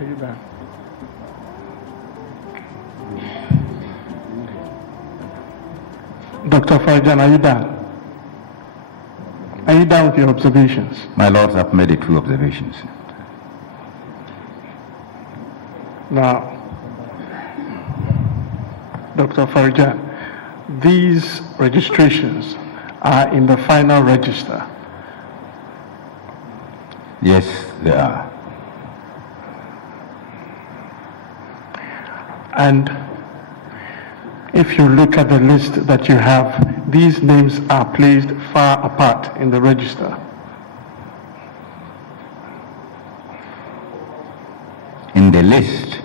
Are you there? Dr. Afari Gyan, are you done? Are you done with your observations? My lords, I've made it 2 observations. Now, Dr. Afari Gyan, these registrations are in the final register. Yes, they are. And if you look at the list that you have, these names are placed far apart in the register. In the list,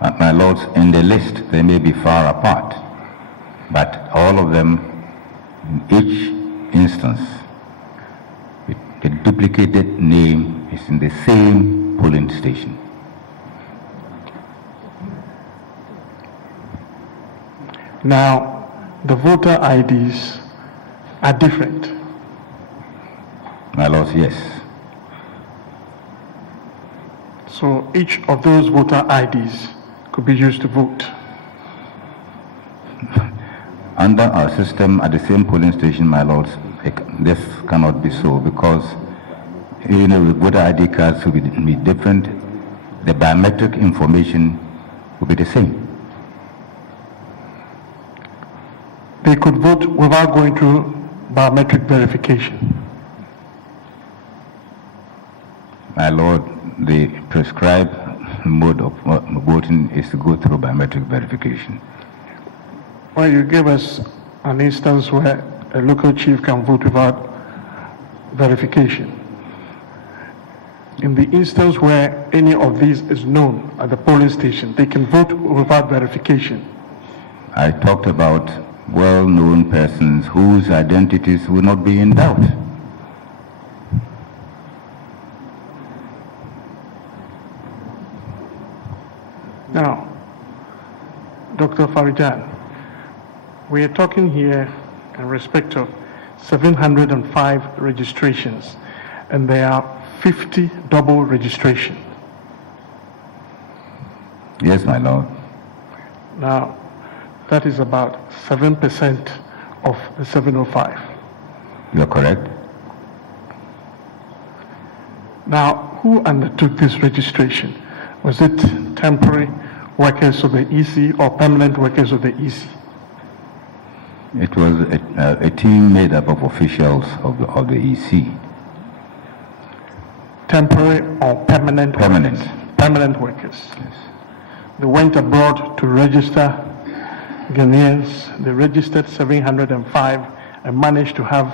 my lords, in the list, they may be far apart, but all of them, in each instance, the duplicated name is in the same polling station. Now, the voter IDs are different. My lords, yes. So each of those voter IDs could be used to vote. Under our system at the same polling station, my lords, this cannot be so because the voter ID cards will be different. The biometric information will be the same. They could vote without going through biometric verification. My lord, the prescribed mode of voting is to go through biometric verification. Well, you gave us an instance where a local chief can vote without verification. In the instance where any of these is known at the polling station, they can vote without verification. I talked about well-known persons whose identities will not be in doubt. Now, Dr. Afari Gyan, we are talking here in respect of 705 registrations, and there are 50 double registrations. Yes, my lord. Now, that is about 7% of the 705. You are correct. Now, who undertook this registration? Was it temporary workers of the EC or permanent workers of the EC? It was a team made up of officials of the EC. Temporary or permanent? Permanent. Workers? Permanent workers. Yes. They went abroad to register Ghanaians. They registered 705 and managed to have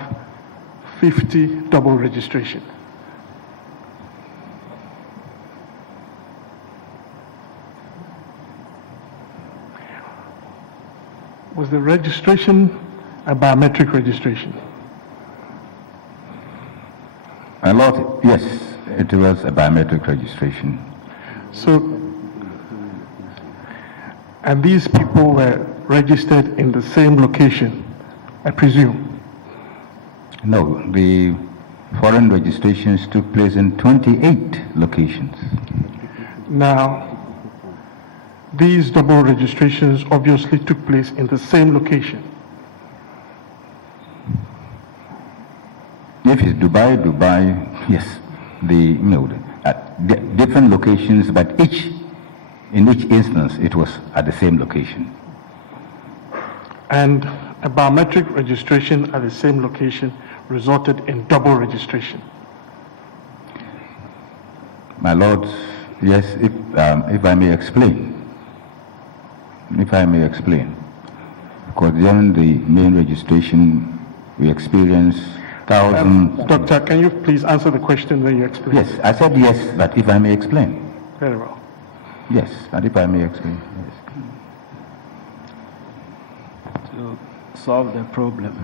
50 double registration. Was the registration a biometric registration? My lord, yes, it was a biometric registration. So, and these people were registered in the same location, I presume? No, the foreign registrations took place in 28 locations. Now, these double registrations obviously took place in the same location. If it's Dubai, yes, different locations, but in each instance, it was at the same location. And a biometric registration at the same location resulted in double registration. My lords, yes, if I may explain. Because during the main registration, we experienced thousands. Doctor, can you please answer the question when you explain? Yes, I said yes, but if I may explain. Very well. Yes, and if I may explain. Yes. To solve the problem,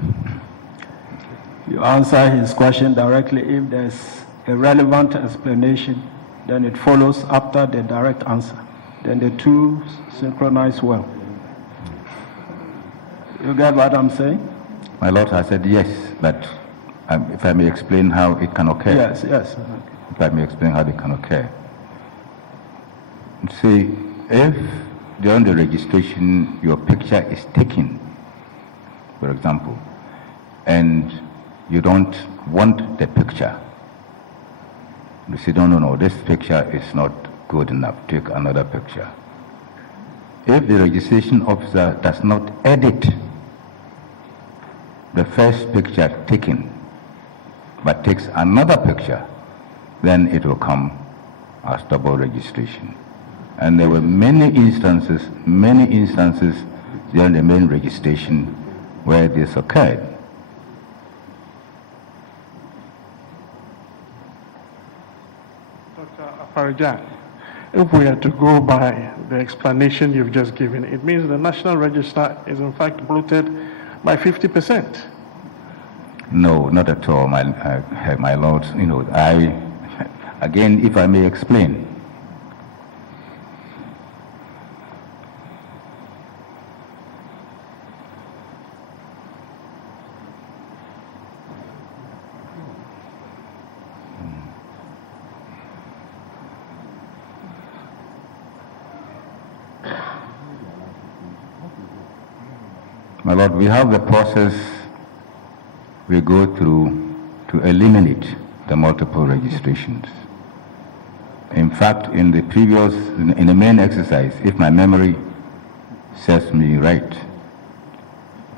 you answer his question directly. If there's a relevant explanation, then it follows after the direct answer. Then the two synchronize well. You get what I'm saying? My lord, I said yes, but if I may explain how it can occur. Yes. If I may explain how it can occur. See, if during the registration your picture is taken, for example, and you don't want the picture, you say, no, this picture is not good enough, take another picture. If the registration officer does not edit the first picture taken, but takes another picture, then it will come as double registration. And there were many instances during the main registration where this occurred. Dr. Afari Gyan, if we are to go by the explanation you've just given, it means the National Register is in fact bloated by 50%. No, not at all, my lords. Again, if I may explain. My lord, we have the process we go through to eliminate the multiple registrations. In fact, in the main exercise, if my memory serves me right,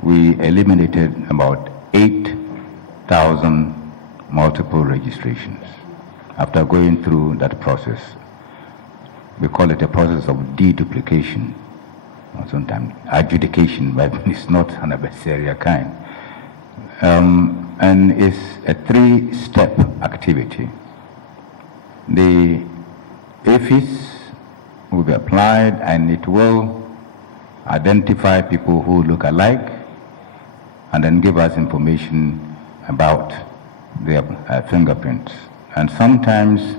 we eliminated about 8,000 multiple registrations after going through that process. We call it a process of deduplication, or sometimes adjudication, but it's not an adversarial kind. And it's a three-step activity. The AFIS will be applied and it will identify people who look alike and then give us information about their fingerprints. And sometimes